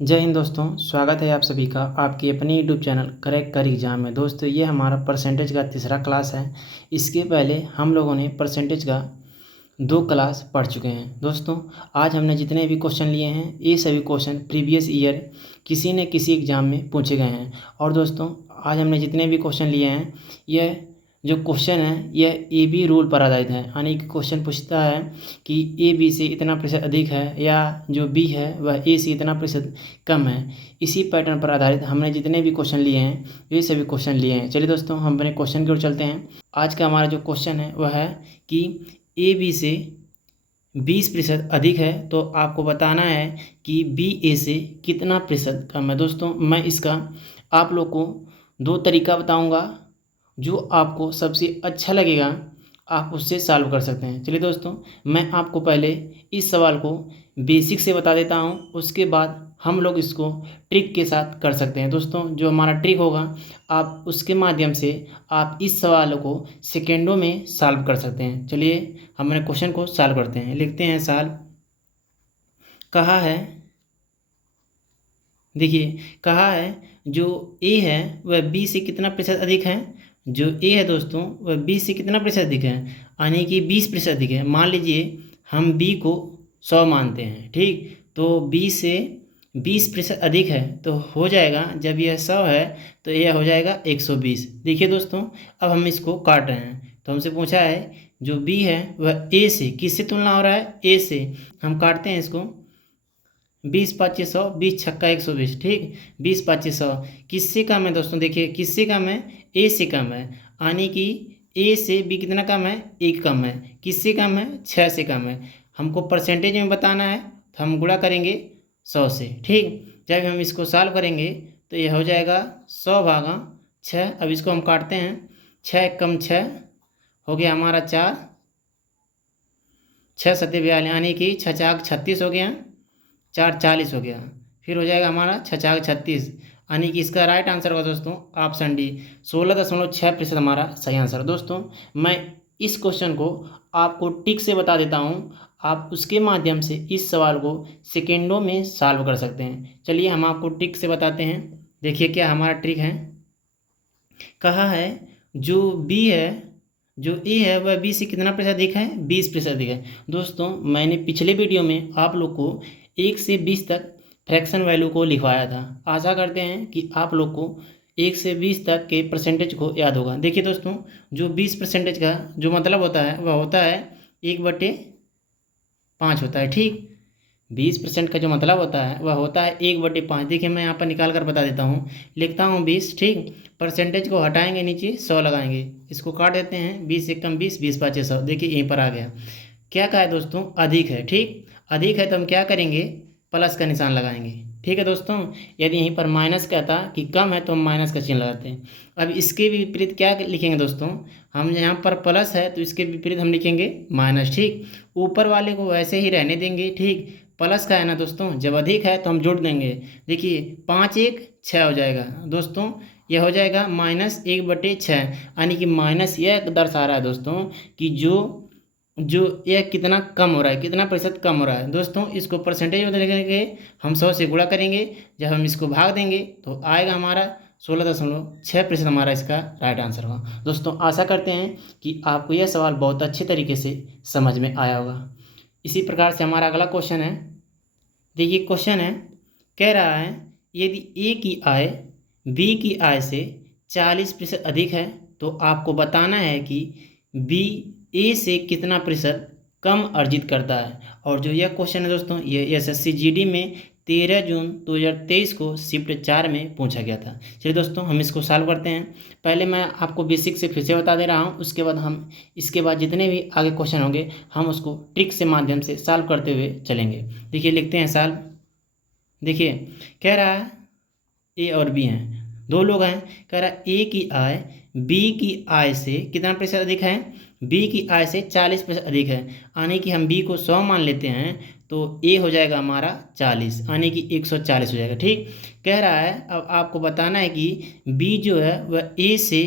जय हिंद दोस्तों, स्वागत है आप सभी का आपकी अपनी यूट्यूब चैनल क्रैक कर एग्जाम में। दोस्तों ये हमारा परसेंटेज का तीसरा क्लास है। इसके पहले हम लोगों ने परसेंटेज का 2 क्लास पढ़ चुके हैं। दोस्तों आज हमने जितने भी क्वेश्चन लिए हैं ये सभी क्वेश्चन प्रीवियस ईयर किसी न किसी एग्ज़ाम में पूछे गए हैं। और दोस्तों आज हमने जितने भी क्वेश्चन लिए हैं यह जो क्वेश्चन है यह ए बी रूल पर आधारित है। यानी कि क्वेश्चन पूछता है कि ए बी से इतना प्रतिशत अधिक है या जो बी है वह ए से इतना प्रतिशत कम है। इसी पैटर्न पर आधारित हमने जितने भी क्वेश्चन लिए हैं ये सभी क्वेश्चन लिए हैं। चलिए दोस्तों हम अपने क्वेश्चन की ओर चलते हैं। आज का हमारा जो क्वेश्चन है वह है कि ए बी से 20% अधिक है तो आपको बताना है कि बी ए से कितना प्रतिशत कम है। दोस्तों मैं इसका आप लोग को 2 तरीका बताऊंगा, जो आपको सबसे अच्छा लगेगा आप उससे सॉल्व कर सकते हैं। चलिए दोस्तों मैं आपको पहले इस सवाल को बेसिक से बता देता हूं, उसके बाद हम लोग इसको ट्रिक के साथ कर सकते हैं। दोस्तों जो हमारा ट्रिक होगा आप उसके माध्यम से आप इस सवाल को सेकेंडों में सॉल्व कर सकते हैं। चलिए हम अपने क्वेश्चन को सॉल्व करते हैं। लिखते हैं सॉल्व। कहा है, देखिए कहा है जो ए है वह बी से कितना प्रतिशत अधिक है। जो ए है दोस्तों वह बी से कितना प्रतिशत अधिक है, यानी कि 20% अधिक है। मान लीजिए हम बी को 100 मानते हैं, ठीक। तो बी से 20% अधिक है तो हो जाएगा, जब यह 100 है तो यह हो जाएगा 120। देखिए दोस्तों अब हम इसको काट रहे हैं तो हमसे पूछा है जो बी है वह ए से किससे तुलना हो रहा है, ए से। हम काटते हैं इसको, 20×5=100, 20×6=120, ठीक। 20×5=100 किससे कम है दोस्तों, देखिए किससे कम है, ए से कम है। यानी कि ए से बी कितना कम है, 1 कम है। किससे कम है, 6 से कम है। हमको परसेंटेज में बताना है तो हम गुणा करेंगे 100 से, ठीक। जब हम इसको सॉल्व करेंगे तो ये हो जाएगा 100/6। अब इसको हम काटते हैं, 6 कम 6 हो गया हमारा 4, 6×7=42, यानी कि 6×4=36 हो गया, 4×40 हो गया। फिर हो जाएगा हमारा 6×4=36, यानी कि इसका राइट आंसर होगा दोस्तों ऑप्शन डी, 16.6% हमारा सही आंसर। दोस्तों मैं इस क्वेश्चन को आपको टिक से बता देता हूँ, आप उसके माध्यम से इस सवाल को सेकेंडों में सॉल्व कर सकते हैं। चलिए हम आपको ट्रिक से बताते हैं। देखिए क्या हमारा ट्रिक है। कहा है जो बी है, जो ए है वह बी से कितना प्रतिशत अधिक है, 20% अधिक है। दोस्तों मैंने पिछले वीडियो में आप लोग को 1 से 20 तक फ्रैक्शन वैल्यू को लिखवाया था। आशा करते हैं कि आप लोग को 1 से 20 तक के परसेंटेज को याद होगा। देखिए दोस्तों जो 20% का जो मतलब होता है वह होता है 1/5 होता है, ठीक। 20% का जो मतलब होता है वह होता है 1/5। देखिए मैं यहाँ पर निकाल कर बता देता हूँ, लिखता हूँ 20, ठीक। परसेंटेज को हटाएंगे, नीचे 100 लगाएंगे, इसको काट देते हैं, 20 से कम 20, 20×5=100। देखिए यहीं पर आ गया। क्या कहा है दोस्तों, अधिक है, ठीक। अधिक है तो हम क्या करेंगे, प्लस का निशान लगाएंगे, ठीक है दोस्तों। यदि यहीं पर माइनस कहता कि कम है तो हम माइनस का चिन्ह लगाते हैं। अब इसके विपरीत क्या लिखेंगे दोस्तों, हम यहाँ पर प्लस है तो इसके विपरीत हम लिखेंगे माइनस, ठीक। ऊपर वाले को वैसे ही रहने देंगे, ठीक। प्लस का है ना दोस्तों, जब अधिक है तो हम जोड़ देंगे। देखिए 5×1=6 हो जाएगा दोस्तों, यह हो जाएगा -1/6, यानी कि माइनस यह दर्शा रहा है दोस्तों कि जो जो यह कितना कम हो रहा है, कितना प्रतिशत कम हो रहा है। दोस्तों इसको परसेंटेज में लिखेंगे, हम 100 से गुणा करेंगे, जब हम इसको भाग देंगे तो आएगा हमारा 16.6% हमारा इसका राइट आंसर होगा। दोस्तों आशा करते हैं कि आपको यह सवाल बहुत अच्छे तरीके से समझ में आया होगा। इसी प्रकार से हमारा अगला क्वेश्चन है। देखिए क्वेश्चन है, कह रहा है यदि ए की आय बी की आय से 40% अधिक है तो आपको बताना है कि बी ए से कितना प्रतिशत कम अर्जित करता है। और जो यह क्वेश्चन है दोस्तों ये एसएससी जीडी में 13 जून 2023 को शिफ्ट 4 में पूछा गया था। चलिए दोस्तों हम इसको सॉल्व करते हैं। पहले मैं आपको बेसिक से फिर से बता दे रहा हूँ, उसके बाद हम इसके बाद जितने भी आगे क्वेश्चन होंगे हम उसको ट्रिक से माध्यम से सॉल्व करते हुए चलेंगे। देखिए लिखते हैं सॉल्व। देखिए कह रहा है ए और बी हैं, 2 लोग हैं। कह रहा है ए की आय बी की आय से कितना प्रतिशत अधिक है, बी की आय से 40% अधिक है। यानी कि हम बी को 100 मान लेते हैं तो ए हो जाएगा हमारा 40, यानी कि 140 हो जाएगा, ठीक। कह रहा है अब आपको बताना है कि बी जो है वह ए से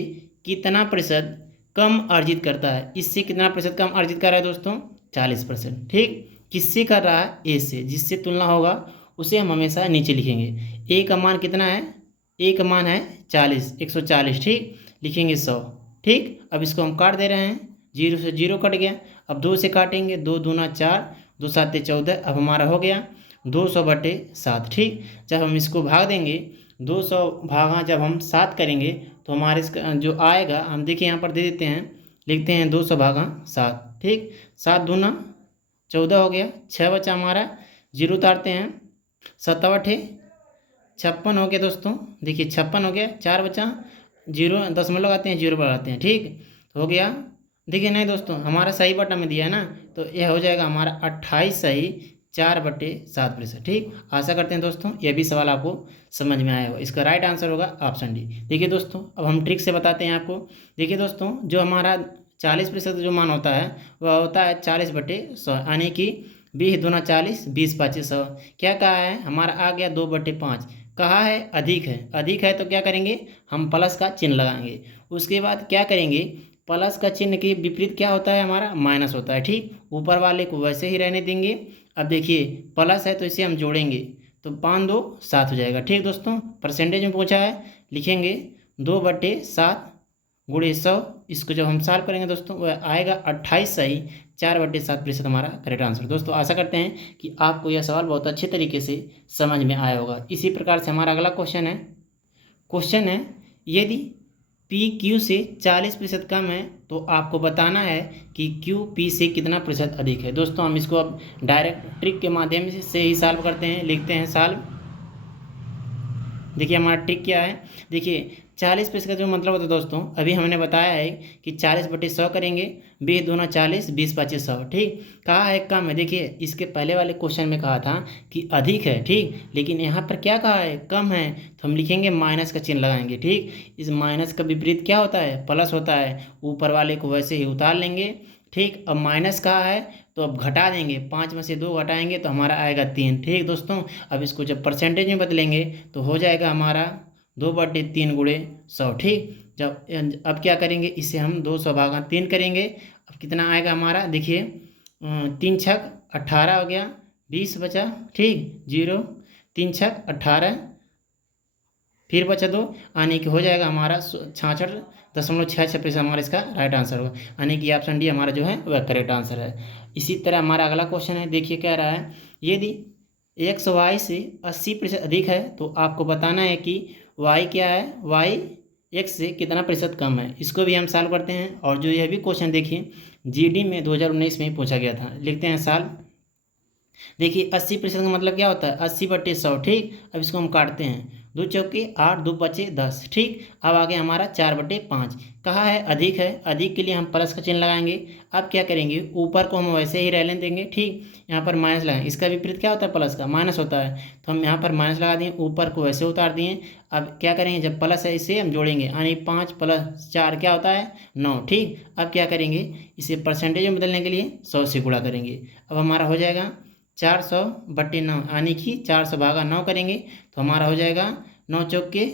कितना प्रतिशत कम अर्जित करता है। इससे कितना प्रतिशत कम अर्जित कर रहा है दोस्तों, 40%, ठीक। किससे कर रहा है, ए से, जिससे तुलना होगा उसे हम हमेशा नीचे लिखेंगे। ए का मान कितना है, ए का मान है 40, 140, ठीक, लिखेंगे 100, ठीक। अब इसको हम काट दे रहे हैं, 0 से 0 कट गया। अब 2 से काटेंगे, 2 दूना 4, 2 साते 14। अब हमारा हो गया 200/7, ठीक। जब हम इसको भाग देंगे, 200 भागा जब हम 7 करेंगे तो हमारे इसका जो आएगा, हम देखिए यहाँ पर दे देते हैं, लिखते हैं 200/7, ठीक। 7 दूना 14 हो गया, 6 बचा हमारा, 0 उतारते हैं, 7 8 56 हो गया दोस्तों। देखिए 56 हो गया, 4 बचा, 0 दशमलव लगाते हैं, 0 लगाते हैं, ठीक, हो गया। देखिए नहीं दोस्तों, हमारा सही बटा में दिया है ना, तो यह हो जाएगा हमारा 28 सही 4/7%, ठीक। आशा करते हैं दोस्तों यह भी सवाल आपको समझ में आया होगा। इसका राइट आंसर होगा ऑप्शन डी। देखिए दोस्तों, अब हम ट्रिक से बताते हैं आपको। देखिए दोस्तों, जो हमारा 40% जो मान होता है वह होता है 40/100, यानी कि 20 दूना 40, 20 5 100। क्या कहा है, हमारा आ गया 2/5। कहा है अधिक है, अधिक है तो क्या करेंगे, हम प्लस का चिन्ह लगाएंगे। उसके बाद क्या करेंगे, प्लस का चिन्ह के विपरीत क्या होता है, हमारा माइनस होता है, ठीक। ऊपर वाले को वैसे ही रहने देंगे। अब देखिए प्लस है तो इसे हम जोड़ेंगे, तो 5 2 7 हो जाएगा, ठीक दोस्तों। परसेंटेज में पूछा है, लिखेंगे 2/7 गुणे 100। इसको जब हम सॉल्व करेंगे दोस्तों, वह आएगा 28 सही 4/7%, हमारा करेक्ट आंसर। दोस्तों आशा करते हैं कि आपको यह सवाल बहुत अच्छे तरीके से समझ में आया होगा। इसी प्रकार से हमारा अगला क्वेश्चन है, यदि पी क्यू से 40% कम है तो आपको बताना है कि क्यू पी से कितना प्रतिशत अधिक है। दोस्तों हम इसको अब डायरेक्ट ट्रिक के माध्यम से ही सॉल्व करते हैं, लिखते हैं सॉल्व। देखिए हमारा ट्रिक क्या है, देखिए 40% का जो मतलब होता है दोस्तों, अभी हमने बताया है कि 40/100 करेंगे, 20 दूना 40, 20 5 100, ठीक। कहा है कम है, देखिए इसके पहले वाले क्वेश्चन में कहा था कि अधिक है, ठीक, लेकिन यहाँ पर क्या कहा है, कम है, तो हम लिखेंगे माइनस का चिन्ह लगाएंगे, ठीक। इस माइनस का विपरीत क्या होता है, प्लस होता है। ऊपर वाले को वैसे ही उतार लेंगे, ठीक। अब माइनस कहा है तो अब घटा देंगे, 5 में से 2 घटाएंगे तो हमारा आएगा 3, ठीक दोस्तों। अब इसको जब परसेंटेज में बदलेंगे तो हो जाएगा हमारा 2/3 गुणे 100, ठीक। जब अब क्या करेंगे, इसे हम 200/3 करेंगे। अब कितना आएगा हमारा, देखिए 3 छक 18 हो गया, 20 बचा, ठीक, 0, 3 छक 18, फिर बचा 2, यानी कि हो जाएगा हमारा 66.66%, हमारा इसका राइट आंसर होगा, यानी कि ऑप्शन डी हमारा जो है वह करेक्ट आंसर है। इसी तरह हमारा अगला क्वेश्चन है, देखिए कह रहा है, यदि x y से 80% अधिक है तो आपको बताना है कि y क्या है, y x से कितना प्रतिशत कम है। इसको भी हम सॉल्व करते हैं। और जो यह भी क्वेश्चन देखिए जीडी में 2019 में पूछा गया था, लिखते हैं सॉल्व। देखिए 80% का मतलब क्या होता है, 80/100, ठीक। अब इसको हम काटते हैं, 2 चौके 8, 2 बचे 10, ठीक। अब आगे हमारा 4/5। कहा है अधिक है, अधिक के लिए हम प्लस का चिन्ह लगाएंगे। अब क्या करेंगे, ऊपर को हम वैसे ही रहने देंगे, ठीक। यहाँ पर माइनस लगाएंगे, इसका विपरीत क्या होता है, प्लस का, माइनस होता है, तो हम यहाँ पर माइनस लगा दिए, ऊपर को वैसे उतार दिए। अब क्या करेंगे, जब प्लस है इसे हम जोड़ेंगे, यानी 5 + 4 क्या होता है, 9, ठीक। अब क्या करेंगे, इसे परसेंटेज में बदलने के लिए 100 से गुणा करेंगे। अब हमारा हो जाएगा 400/9, यानी कि 400/9 करेंगे तो हमारा हो जाएगा 9 चौके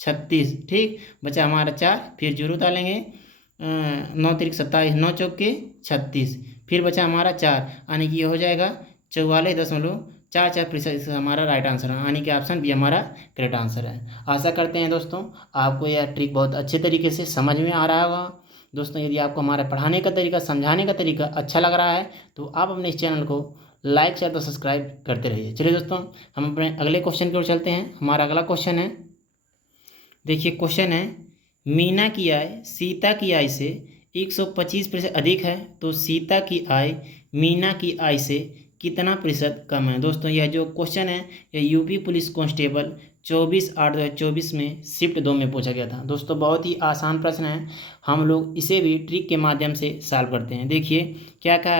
36, ठीक। बचा हमारा 4, फिर 0 डालेंगे, 9 3 27, 9 चौके 36, फिर बचा हमारा 4, यानी कि ये हो जाएगा 44.44%, हमारा राइट आंसर है, यानी कि ऑप्शन बी हमारा करेक्ट आंसर है। आशा करते हैं दोस्तों आपको यह ट्रिक बहुत अच्छे तरीके से समझ में आ रहा होगा। दोस्तों यदि आपको हमारा पढ़ाने का तरीका, समझाने का तरीका अच्छा लग रहा है तो आप अपने इस चैनल को लाइक शेयर तो सब्सक्राइब करते रहिए। चलिए दोस्तों हम अपने अगले क्वेश्चन की ओर चलते हैं। हमारा अगला क्वेश्चन है, देखिए क्वेश्चन है, मीना की आय सीता की आय से 125% अधिक है तो सीता की आय मीना की आय से कितना प्रतिशत कम है। दोस्तों यह जो क्वेश्चन है यह यूपी पुलिस कांस्टेबल 24/8/2024 में शिफ्ट 2 में पूछा गया था। दोस्तों बहुत ही आसान प्रश्न है, हम लोग इसे भी ट्रिक के माध्यम से सॉल्व करते हैं। देखिए क्या कहा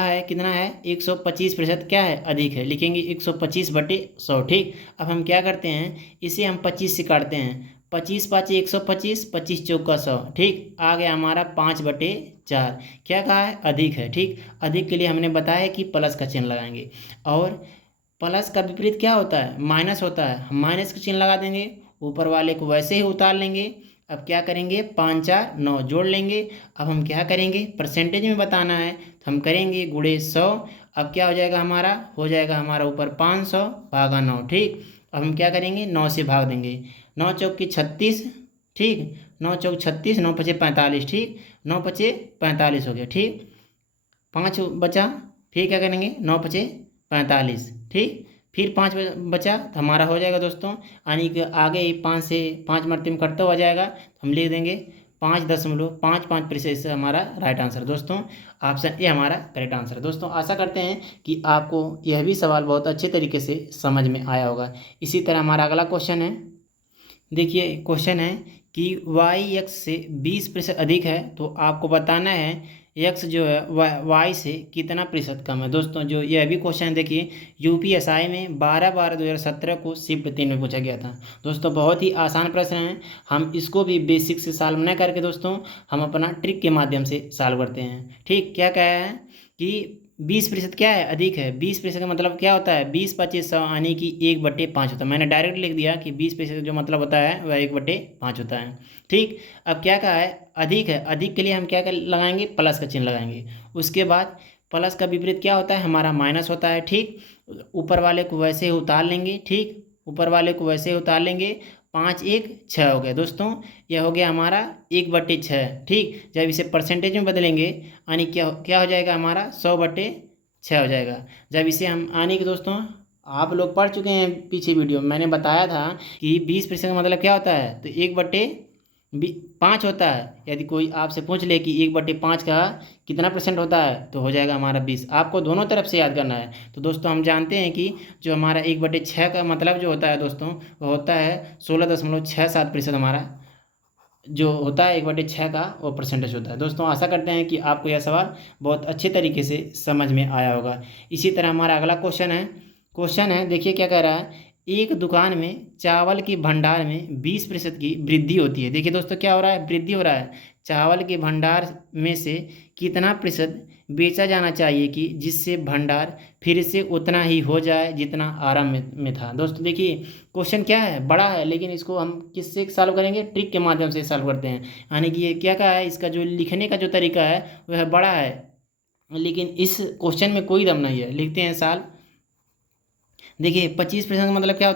है कितना है, 125% क्या है, अधिक है, लिखेंगे 125/100, ठीक। अब हम क्या करते हैं, इसे हम 25 से काटते हैं, 25 5 125, 25 चौका 100, ठीक। आ गया हमारा 5/4। क्या कहा है, अधिक है, ठीक। अधिक के लिए हमने बताया कि प्लस का चिन्ह लगाएंगे, और प्लस का विपरीत क्या होता है, माइनस होता है, हम माइनस का चिन्ह लगा देंगे, ऊपर वाले को वैसे ही उतार लेंगे। अब क्या करेंगे, 5 4 9 जोड़ लेंगे। अब हम क्या करेंगे, परसेंटेज में बताना है तो हम करेंगे गुणे 100, अब क्या हो जाएगा हमारा, हो जाएगा हमारा ऊपर 500 भागा 9, ठीक। अब हम क्या करेंगे, 9 से भाग देंगे, 9 चौक की 36, ठीक, 9 चौक 36, 9 पचे 45, ठीक, 9 पचे 45 हो गया, ठीक, 5 बचा, फिर क्या करेंगे, 9 पचे 45, ठीक, फिर 5 बचा तो हमारा हो जाएगा दोस्तों, यानी कि आगे 5 से 5 मरतबे में कटता हुआ जाएगा, हम लिख देंगे 5.55 से हमारा राइट आंसर दोस्तों, ऑप्शन ए हमारा करेक्ट आंसर है। दोस्तों आशा करते हैं कि आपको यह भी सवाल बहुत अच्छे तरीके से समझ में आया होगा। इसी तरह हमारा अगला क्वेश्चन है, देखिए क्वेश्चन है कि y x से 20% अधिक है, तो आपको बताना है x जो है y से कितना प्रतिशत कम है। दोस्तों जो यह भी क्वेश्चन देखिए यूपीएसआई में 12/12/2017 को शिफ्ट 3 में पूछा गया था। दोस्तों बहुत ही आसान प्रश्न है, हम इसको भी बेसिक से सॉल्व न करके दोस्तों हम अपना ट्रिक के माध्यम से सॉल्व करते हैं, ठीक। क्या कहा है कि 20% क्या है, अधिक है। 20% का मतलब क्या होता है, 20 25 100 यानी कि 1/5 होता है। मैंने डायरेक्ट लिख दिया कि 20% जो मतलब होता है वह 1/5 होता है, ठीक। अब क्या कहा है, अधिक है, अधिक के लिए हम क्या लगाएंगे, प्लस का चिन्ह लगाएंगे। उसके बाद प्लस का विपरीत क्या होता है, हमारा माइनस होता है, ठीक। ऊपर वाले को वैसे ही उतार लेंगे, ठीक, ऊपर वाले को वैसे ही उतार लेंगे। 5 1 6 हो गया दोस्तों, यह हो गया हमारा 1/6, ठीक। जब इसे परसेंटेज में बदलेंगे यानी क्या क्या हो जाएगा हमारा 100/6 हो जाएगा। जब इसे हम यानी कि दोस्तों आप लोग पढ़ चुके हैं पीछे वीडियो में, मैंने बताया था कि 20% का मतलब क्या होता है, तो 1/5 होता है। यदि कोई आपसे पूछ ले कि 1/5 का कितना परसेंट होता है, तो हो जाएगा हमारा 20। आपको दोनों तरफ से याद करना है। तो दोस्तों हम जानते हैं कि जो हमारा 1/6 का मतलब जो होता है दोस्तों, वो होता है 16.67% हमारा जो होता है 1/6 का वो परसेंटेज होता है। दोस्तों आशा करते हैं कि आपको यह सवाल बहुत अच्छे तरीके से समझ में आया होगा। इसी तरह हमारा अगला क्वेश्चन है देखिए क्या कह रहा है, एक दुकान में चावल के भंडार में 20% की वृद्धि होती है। देखिए दोस्तों क्या हो रहा है, वृद्धि हो रहा है। चावल के भंडार में से कितना प्रतिशत बेचा जाना चाहिए कि जिससे भंडार फिर से उतना ही हो जाए जितना आरंभ में था। दोस्तों देखिए क्वेश्चन क्या है, बड़ा है, लेकिन इसको हम किससे सॉल्व करेंगे, ट्रिक के माध्यम से सॉल्व करते हैं। यानी कि ये क्या कहा है, इसका जो लिखने का जो तरीका है वह बड़ा है, लेकिन इस क्वेश्चन में कोई दम नहीं है। लिखते हैं सॉल्व। देखिए 25% का मतलब क्या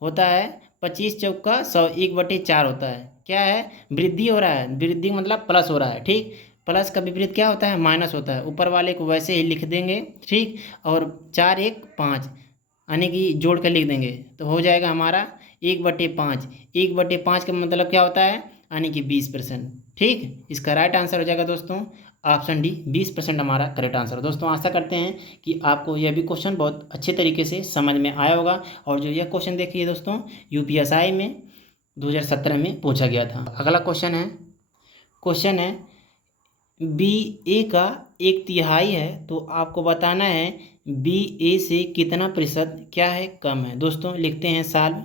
होता है 25 चौका 100, 1/4 होता है। क्या है, वृद्धि हो रहा है, वृद्धि मतलब प्लस हो रहा है, ठीक। प्लस का विपरीत क्या होता है, माइनस होता है। ऊपर वाले को वैसे ही लिख देंगे, ठीक, और 4 1 5 यानी कि जोड़ कर लिख देंगे, तो हो जाएगा हमारा 1/5। 1/5 का मतलब क्या होता है, यानी कि 20%, ठीक। इसका राइट आंसर हो जाएगा दोस्तों ऑप्शन डी, 20% हमारा करेक्ट आंसर है। दोस्तों आशा करते हैं कि आपको यह भी क्वेश्चन बहुत अच्छे तरीके से समझ में आया होगा। और जो यह क्वेश्चन देखिए दोस्तों यूपीएसआई में 2017 में पूछा गया था। अगला क्वेश्चन है बी ए का 1/3 है, तो आपको बताना है बी ए से कितना प्रतिशत क्या है, कम है। दोस्तों लिखते हैं सॉल्व।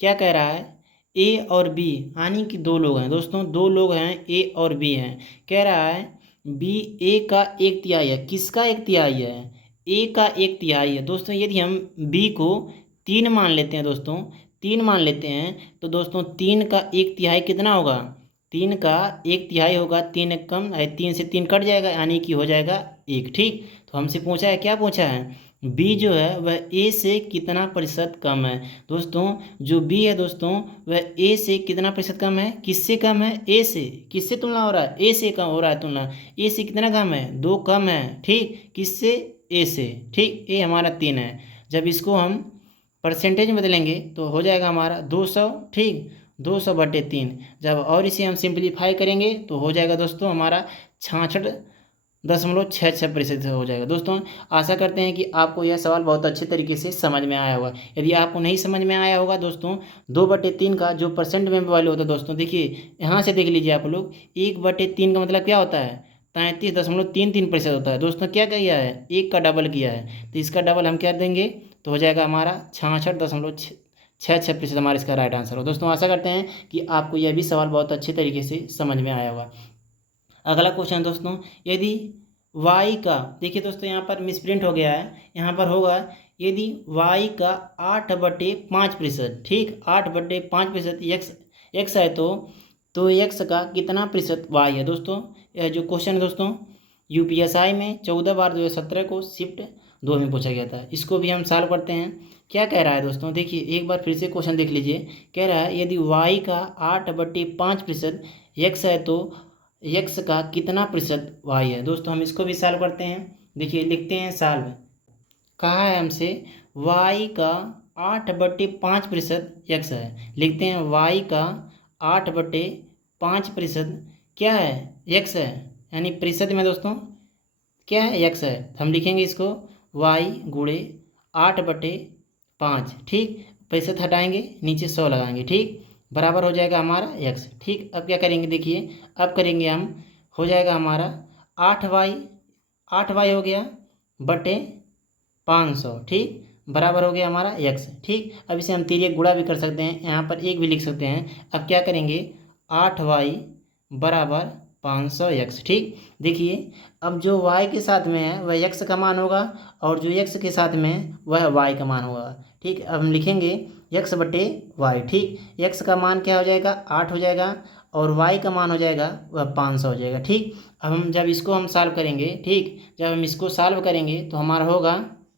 क्या कह रहा है, ए और बी यानी कि दो लोग हैं दोस्तों, दो लोग हैं, ए और बी हैं। कह रहा है बी ए का 1/3 है। किसका 1/3 है, ए का 1/3 है। दोस्तों यदि हम बी को 3 मान लेते हैं दोस्तों, 3 मान लेते हैं, तो दोस्तों 3 का 1/3 कितना होगा, 3 का 1/3 होगा, 3 एक कम है, 3 से 3 कट जाएगा यानी कि हो जाएगा 1, ठीक। तो हमसे पूछा है, क्या पूछा है, बी जो है वह ए से कितना प्रतिशत कम है। दोस्तों जो बी है दोस्तों वह ए से कितना प्रतिशत कम है, किससे कम है, ए से। किससे तुलना हो रहा है, ए से कम हो रहा है तुलना। ए से कितना कम है, 2 कम है, ठीक। किससे, ए से, ठीक। ए हमारा 3 है। जब इसको हम परसेंटेज में बदलेंगे तो हो जाएगा हमारा 200, ठीक, 200/3। जब और इसे हम सिंप्लीफाई करेंगे तो हो जाएगा दोस्तों हमारा 66.66% हो जाएगा। दोस्तों आशा करते हैं कि आपको यह सवाल बहुत अच्छे तरीके से समझ में आया होगा। यदि आपको नहीं समझ में आया होगा दोस्तों, 2/3 का जो परसेंट में वैल्यू होता है दोस्तों, देखिए यहाँ से देख लीजिए आप लोग, 1/3 का मतलब क्या होता है, 33.33% होता है। दोस्तों क्या किया है, 1 का डबल किया है, तो इसका डबल हम क्या देंगे, तो हो जाएगा हमारा 66.66% हमारा इसका राइट आंसर हो। दोस्तों आशा करते हैं कि आपको यह भी सवाल बहुत अच्छे तरीके से समझ में आया होगा। अगला क्वेश्चन दोस्तों, यदि y का, देखिए दोस्तों यहाँ पर मिसप्रिंट हो गया है, यहाँ पर होगा यदि y का 8/5%, ठीक, 8/5% x है, तो x का कितना प्रतिशत y है। दोस्तों यह जो क्वेश्चन है दोस्तों यूपीएसआई में 14 बार 2017 को शिफ्ट 2 में पूछा गया था। इसको भी हम सॉल्व करते हैं। क्या कह रहा है दोस्तों, देखिए एक बार फिर से क्वेश्चन देख लीजिए। कह रहा है यदि y का 8/5% x है तो x का कितना प्रतिशत y है। दोस्तों हम इसको भी सॉल्व करते हैं। देखिए लिखते हैं सॉल्व। कहा है हमसे y का 8/5% x है। लिखते हैं y का 8/5% क्या है, x है, यानी प्रतिशत में दोस्तों क्या है, x है। हम लिखेंगे इसको y गुणे 8/5, ठीक। प्रतिशत हटाएंगे, नीचे 100 लगाएंगे, ठीक, बराबर हो जाएगा हमारा x, ठीक। अब क्या करेंगे, देखिए अब करेंगे हम, हो जाएगा हमारा 8y हो गया बटे 500, ठीक, बराबर हो गया हमारा x, ठीक। अब इसे हम तिर्यक गुणा भी कर सकते हैं, यहाँ पर एक भी लिख सकते हैं। अब क्या करेंगे 8y बराबर 500x, ठीक। देखिए अब जो y के साथ में है वह x का मान होगा और जो x के साथ में है वह y का मान होगा, ठीक। अब हम लिखेंगे x बटे y, ठीक। x का मान क्या हो जाएगा 8 हो जाएगा और y का मान हो जाएगा वह 500 हो जाएगा, ठीक। अब हम जब इसको हम सॉल्व करेंगे, ठीक, जब हम इसको सॉल्व करेंगे तो हमारा होगा,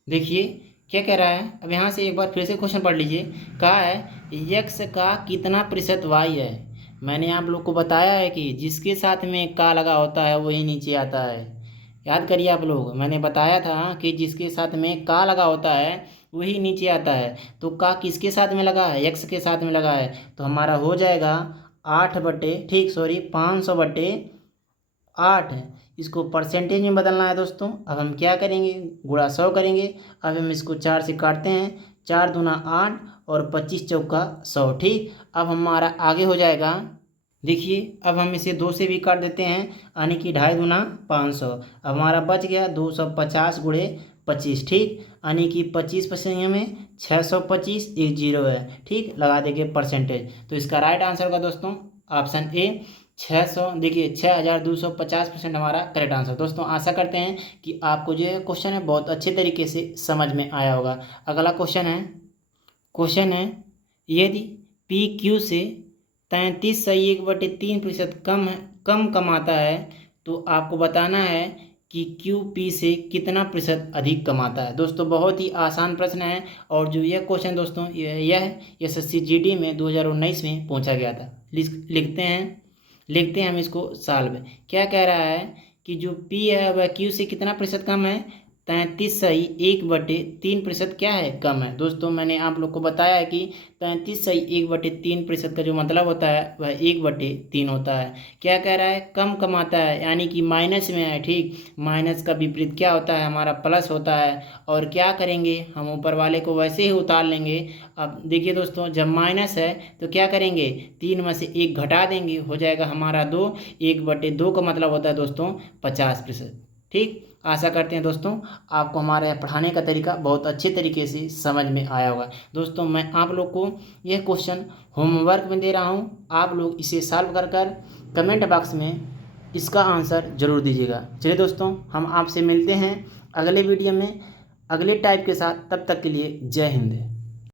देखिए क्या कह रहा है। अब यहाँ से एक बार फिर से क्वेश्चन पढ़ लीजिए। कहा है x का कितना प्रतिशत y है। मैंने आप लोग को बताया है कि जिसके साथ में का लगा होता है वही नीचे आता है। याद करिए आप लोग, मैंने बताया था कि जिसके साथ में का लगा होता है वही नीचे आता है। तो का किसके साथ में लगा है, x के साथ में लगा है, तो हमारा हो जाएगा 500/8। इसको परसेंटेज में बदलना है दोस्तों। अब हम क्या करेंगे, गुणा 100 करेंगे। अब हम इसको 4 से काटते हैं, 4 दूना 8 और 25 चौका 100, ठीक। अब हमारा आगे हो जाएगा, देखिए अब हम इसे 2 से भी काट देते हैं, यानी कि 2.5 दूना 500। अब हमारा बच गया 250 गुणे 25, ठीक, यानी कि 25% में 625, एक जीरो है, ठीक, लगा देंगे परसेंटेज। तो इसका राइट आंसर होगा दोस्तों ऑप्शन ए 600, देखिए 6250% हमारा करेक्ट आंसर। दोस्तों आशा करते हैं कि आपको जो क्वेश्चन है बहुत अच्छे तरीके से समझ में आया होगा। अगला क्वेश्चन है यदि पी क्यू से 33.1/3% कम कमाता है तो आपको बताना है कि क्यू पी से कितना प्रतिशत अधिक कमाता है। दोस्तों बहुत ही आसान प्रश्न है और जो यह क्वेश्चन दोस्तों यह SSC GD में 2019 में पूछा गया था। लिखते हैं हम इसको सॉल्व। क्या कह रहा है कि जो P है वह Q से कितना प्रतिशत कम है, 33.1/3% क्या है, कम है। दोस्तों मैंने आप लोग को बताया है कि 33.1/3% का जो मतलब होता है वह 1/3 होता है। क्या कह रहा है, कम कमाता है, यानी कि माइनस में है, ठीक। माइनस का विपरीत क्या होता है, हमारा प्लस होता है। और क्या करेंगे, हम ऊपर वाले को वैसे ही उतार लेंगे। अब देखिए दोस्तों जब माइनस है तो क्या करेंगे, 3 में से 1 घटा देंगे, हो जाएगा हमारा 2। 1/2 का मतलब होता है दोस्तों 50%, ठीक। आशा करते हैं दोस्तों आपको हमारे पढ़ाने का तरीका बहुत अच्छे तरीके से समझ में आया होगा। दोस्तों मैं आप लोग को यह क्वेश्चन होमवर्क में दे रहा हूं, आप लोग इसे सॉल्व कर कमेंट बॉक्स में इसका आंसर ज़रूर दीजिएगा। चलिए दोस्तों हम आपसे मिलते हैं अगले वीडियो में अगले टाइप के साथ, तब तक के लिए जय हिंद।